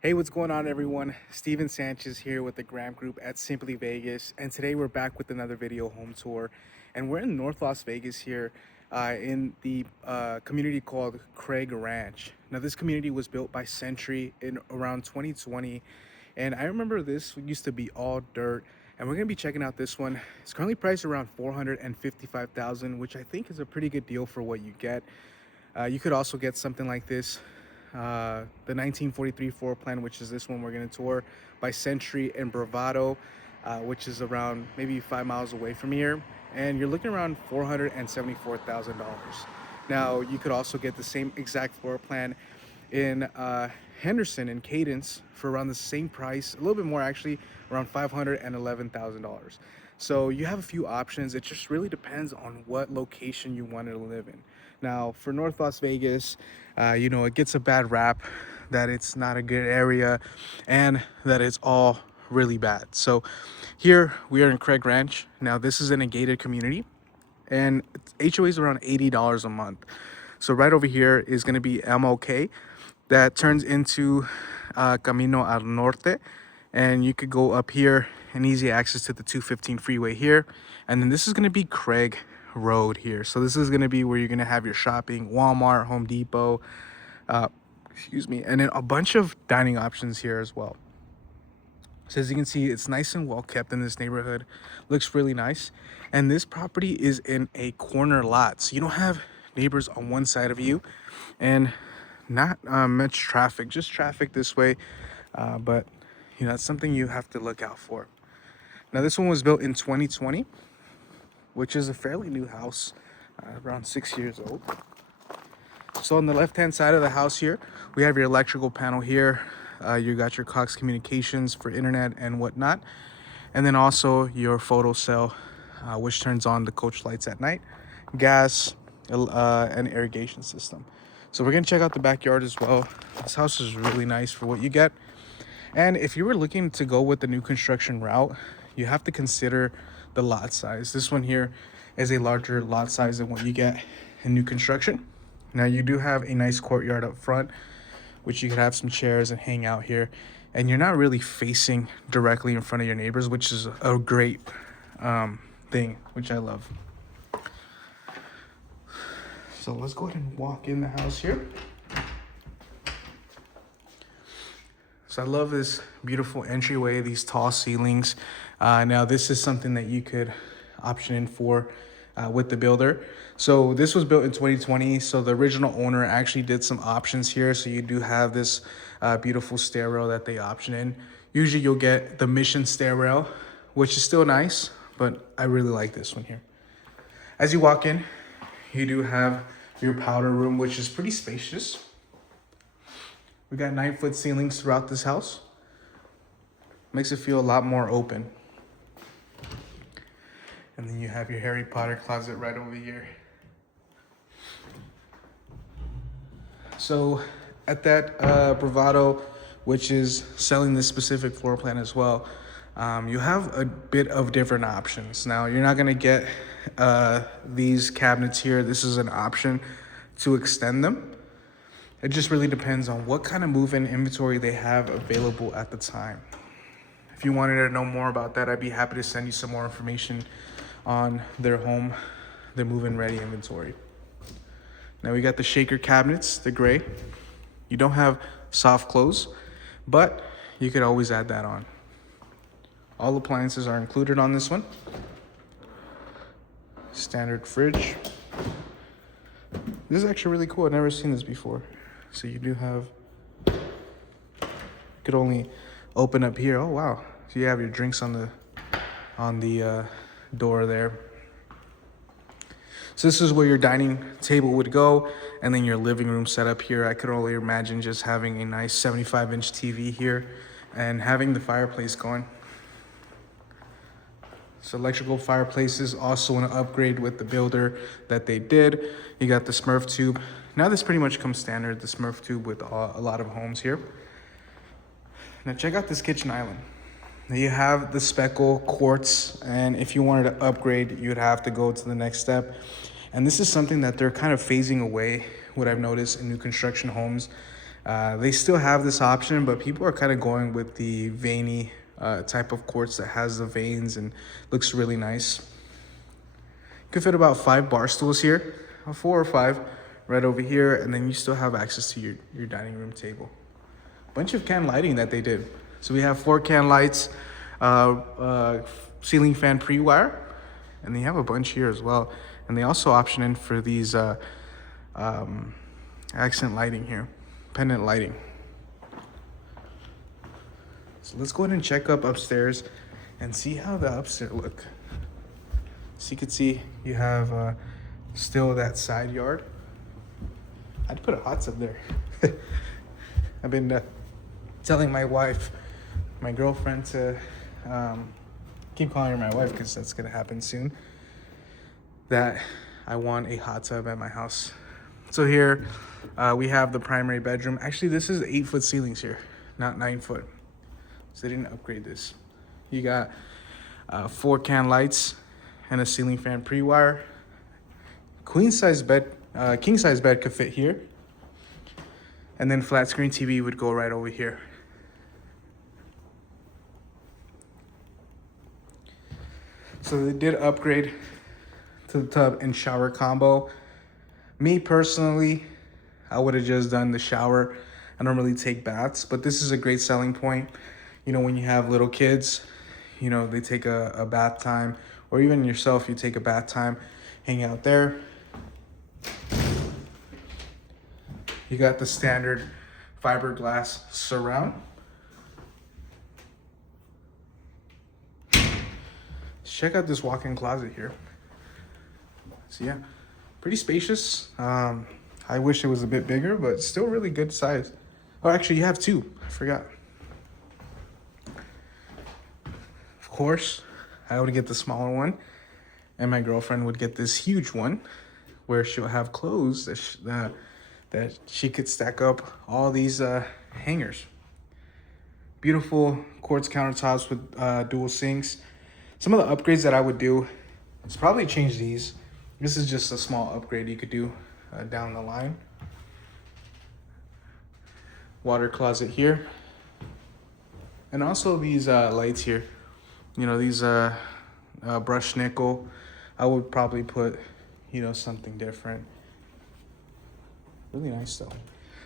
Hey, what's going on, everyone? Steven Sanchez here with the Graham Group at Simply Vegas, and today we're back with another video home tour. And we're in North Las Vegas here in the community called Craig Ranch. Now, this community was built by Century in around 2020, and I remember this used to be all dirt. And we're gonna be checking out this one. It's currently priced around 455,000, which I think is a pretty good deal for what you get. You could also get something like this, the 1943 floor plan, which is this one we're going to tour, by Century and Bravado, which is around maybe 5 miles away from here. And you're looking around $474,000. Now, you could also get the same exact floor plan in Henderson and Cadence for around the same price, a little bit more actually, around $511,000. So you have a few options. It just really depends on what location you want to live in. Now, for North Las Vegas, it gets a bad rap that it's not a good area and that it's all really bad. So here we are in Craig Ranch. Now, this is in a gated community, and HOA is around $80 a month. So right over here is going to be MOK that turns into Camino al Norte, and you could go up here and easy access to the 215 freeway here. And then this is going to be Craig Road here. So this is going to be where you're going to have your shopping, Walmart, Home Depot, and then a bunch of dining options here as well. So as you can see, it's nice and well kept in this neighborhood. Looks really nice. And this property is in a corner lot, so you don't have neighbors on one side of you and not much traffic, just traffic this way. But it's something you have to look out for. Now, this one was built in 2020, which is a fairly new house, around 6 years old. So on the left-hand side of the house here, we have your electrical panel here. You got your Cox communications for internet and whatnot. And then also your photo cell, which turns on the coach lights at night, gas, and irrigation system. So we're gonna check out the backyard as well. This house is really nice for what you get. And if you were looking to go with the new construction route, you have to consider the lot size. This one here is a larger lot size than what you get in new construction. Now, you do have a nice courtyard up front, which you could have some chairs and hang out here. And you're not really facing directly in front of your neighbors, which is a great thing, which I love. So let's go ahead and walk in the house here. So I love this beautiful entryway, these tall ceilings. Now, this is something that you could option in for with the builder. So this was built in 2020. So the original owner actually did some options here. So you do have this beautiful stairwell that they option in. Usually you'll get the Mission stairwell, which is still nice, but I really like this one here. As you walk in, you do have your powder room, which is pretty spacious. We got 9-foot ceilings throughout this house. Makes it feel a lot more open. And then you have your Harry Potter closet right over here. So at that Bravado, which is selling this specific floor plan as well, you have a bit of different options. Now, you're not gonna get these cabinets here. This is an option to extend them. It just really depends on what kind of move-in inventory they have available at the time. If you wanted to know more about that, I'd be happy to send you some more information on their move-in ready inventory. Now, we got the shaker cabinets, the gray. You don't have soft close, but you could always add that on. All appliances are included on this one. Standard fridge. This is actually really cool. I've never seen this before. So you do have, you could only open up here. Oh wow! So you have your drinks on the door there. So this is where your dining table would go, and then your living room set up here. I could only imagine just having a nice 75-inch TV here and having the fireplace going. So electrical fireplaces, also an upgrade with the builder that they did. You got the Smurf tube. Now this pretty much comes standard, the Smurf tube with a lot of homes here. Now check out this kitchen island. Now you have the speckle quartz, and if you wanted to upgrade, you'd have to go to the next step. And this is something that they're kind of phasing away, what I've noticed in new construction homes. They still have this option, but people are kind of going with the veiny type of quartz that has the veins and looks really nice. You can fit about 5 bar stools here, 4 or 5 right over here, and then you still have access to your dining room table. Bunch of can lighting that they did. So we have 4 can lights, ceiling fan pre-wire, and they have a bunch here as well. And they also option in for these accent lighting here, pendant lighting. So let's go ahead and check up upstairs and see how the upstairs look. So you can see you have still that side yard. I'd put a hot tub there. I've been telling my wife, my girlfriend, to keep calling her my wife because that's gonna happen soon, that I want a hot tub at my house. So here we have the primary bedroom. Actually, this is 8-foot ceilings here, not 9-foot. So they didn't upgrade this. You got 4 can lights and a ceiling fan pre-wire. Queen size bed, king size bed could fit here. And then flat screen TV would go right over here. So they did upgrade to the tub and shower combo. Me personally, I would have just done the shower. I don't really take baths, but this is a great selling point. You know, when you have little kids, you know, they take a bath time, or even yourself, you take a bath time, hang out there. You got the standard fiberglass surround. Let's check out this walk-in closet here. So yeah, pretty spacious. I wish it was a bit bigger, but still really good size. Oh, actually you have 2, I forgot. Of course, I would get the smaller one, and my girlfriend would get this huge one where she'll have clothes that she could stack up all these hangers. Beautiful quartz countertops with dual sinks. Some of the upgrades that I would do is probably change these. This is just a small upgrade you could do down the line. Water closet here. And also these lights here. You know, these brushed nickel. I would probably put, you know, something different. Really nice though.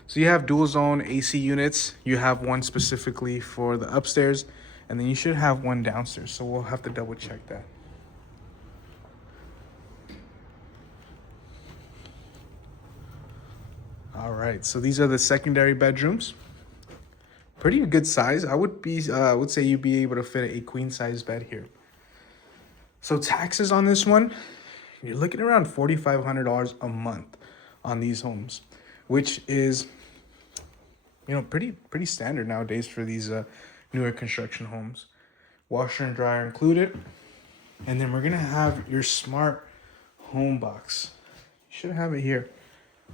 So you have dual zone AC units. You have one specifically for the upstairs, and then you should have one downstairs. So we'll have to double check that. All right, so these are the secondary bedrooms. Pretty good size. I would say you'd be able to fit a queen size bed here. So taxes on this one, you're looking around $4,500 a month on these homes, which is, you know, pretty standard nowadays for these newer construction homes. Washer and dryer included. And then we're gonna have your smart home box. You should have it here.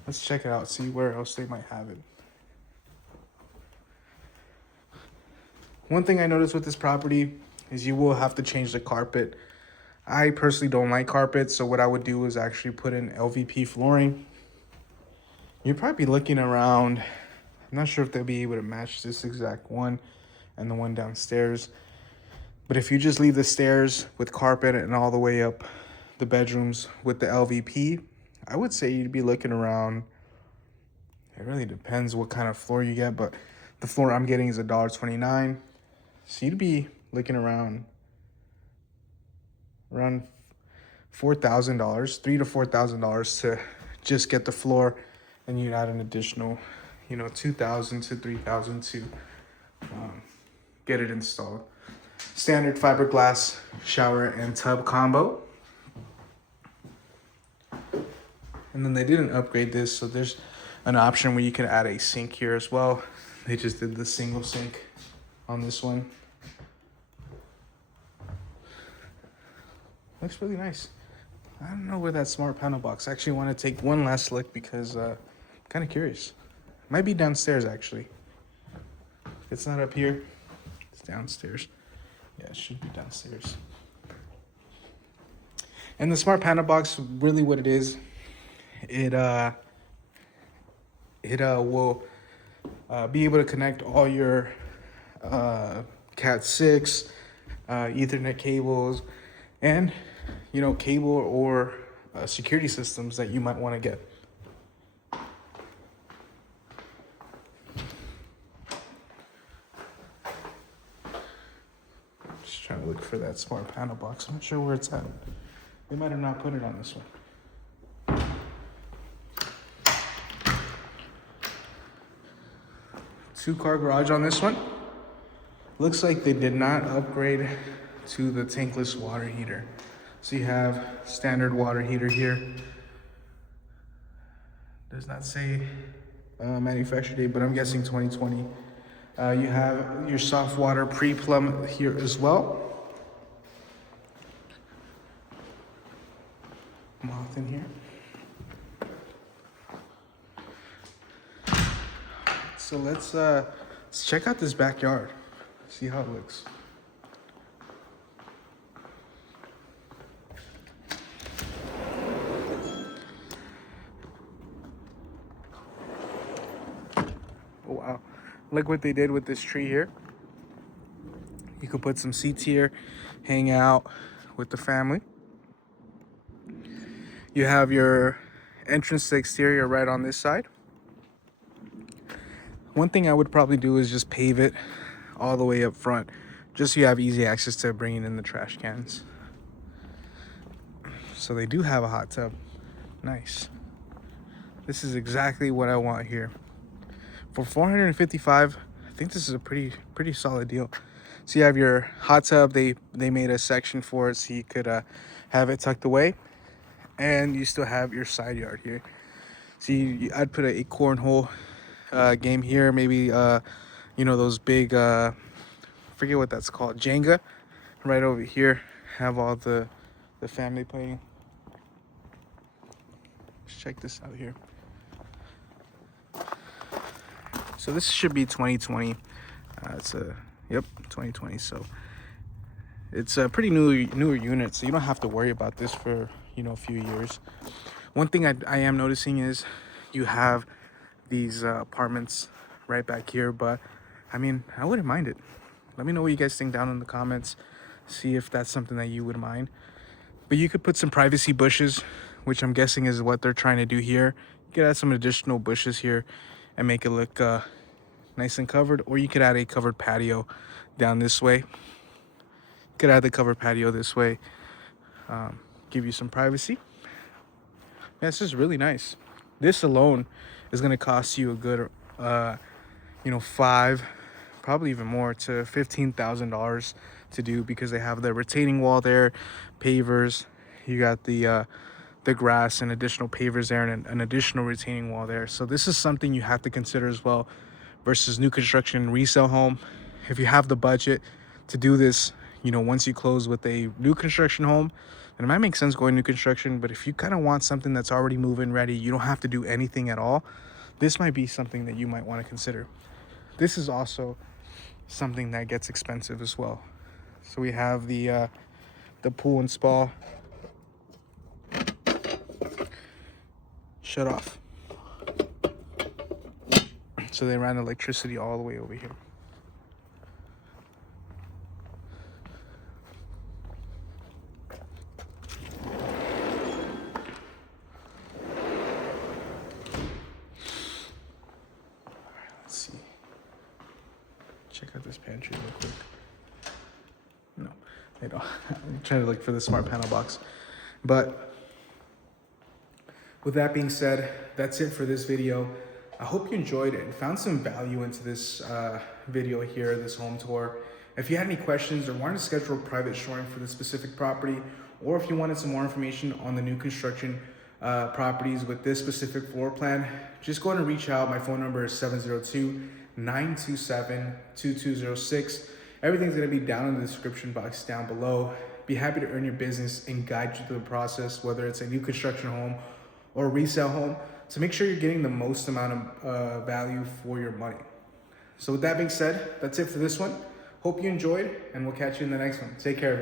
Let's check it out, see where else they might have it. One thing I noticed with this property is you will have to change the carpet. I personally don't like carpet, so what I would do is actually put in LVP flooring. You'd probably be looking around, I'm not sure if they'll be able to match this exact one and the one downstairs. But if you just leave the stairs with carpet and all the way up the bedrooms with the LVP, I would say you'd be looking around, it really depends what kind of floor you get, but the floor I'm getting is $1.29. So you'd be looking around $4,000, $3,000 to $4,000 to just get the floor, and you'd add an additional, you know, $2,000 to $3,000 to get it installed. Standard fiberglass shower and tub combo. And then they didn't upgrade this, so there's an option where you can add a sink here as well. They just did the single sink on this one. Looks really nice. I don't know where that smart panel box. I actually want to take one last look because I'm kind of curious. Might be downstairs actually. If it's not up here, it's downstairs. Yeah, it should be downstairs. And the smart panel box, really what it is, it will be able to connect all your Cat 6, Ethernet cables, and cable or security systems that you might want to get. Just trying to look for that smart panel box. I'm not sure where it's at. They might have not put it on this one. 2-car garage on this one. Looks like they did not upgrade to the tankless water heater. So you have standard water heater here. Does not say manufacture date, but I'm guessing 2020. You have your soft water pre-plumb here as well. Moth in here. So let's check out this backyard. See how it looks. Oh wow, look what they did with this tree here. You could put some seats here, hang out with the family. You have your entrance to exterior right on this side. One thing I would probably do is just pave it all the way up front, just so you have easy access to bringing in the trash cans. So they do have a hot tub. Nice. This is exactly what I want here. For $455, I think this is a pretty solid deal. So you have your hot tub. They made a section for it so you could have it tucked away, and you still have your side yard here. So I'd put a cornhole game here, maybe those big forget what that's called, Jenga, right over here. Have all the family playing. Let's check this out here. So this should be 2020. It's a 2020. So it's a pretty newer unit, so you don't have to worry about this for a few years. One thing I am noticing is you have these apartments right back here, but I mean, I wouldn't mind it. Let me know what you guys think down in the comments. See if that's something that you would mind. But you could put some privacy bushes, which I'm guessing is what they're trying to do here. You could add some additional bushes here and make it look nice and covered, or you could add a covered patio down this way. You could add the covered patio this way, give you some privacy. Yeah, this is really nice. This alone is going to cost you a good $5,000, probably even more, to $15,000 to do, because they have the retaining wall there, pavers, you got the grass and additional pavers there, and an additional retaining wall there. So this is something you have to consider as well versus new construction resale home. If you have the budget to do this, once you close with a new construction home, and it might make sense going new construction, but if you kind of want something that's already move-in ready, you don't have to do anything at all, this might be something that you might want to consider. This is also something that gets expensive as well. So we have the pool and spa. Shut off. So they ran electricity all the way over here. Let's see. Check out this pantry real quick. No, they don't. I'm trying to look for the smart panel box. But with that being said, that's it for this video. I hope you enjoyed it and found some value into this video here, this home tour. If you had any questions or wanted to schedule a private showing for this specific property, or if you wanted some more information on the new construction properties with this specific floor plan, just go ahead and reach out. My phone number is 702-927-2206. Everything's going to be down in the description box down below. Be happy to earn your business and guide you through the process, whether it's a new construction home or a resale home, to make sure you're getting the most amount of value for your money. So with that being said, that's it for this one. Hope you enjoyed, and we'll catch you in the next one. Take care, everyone.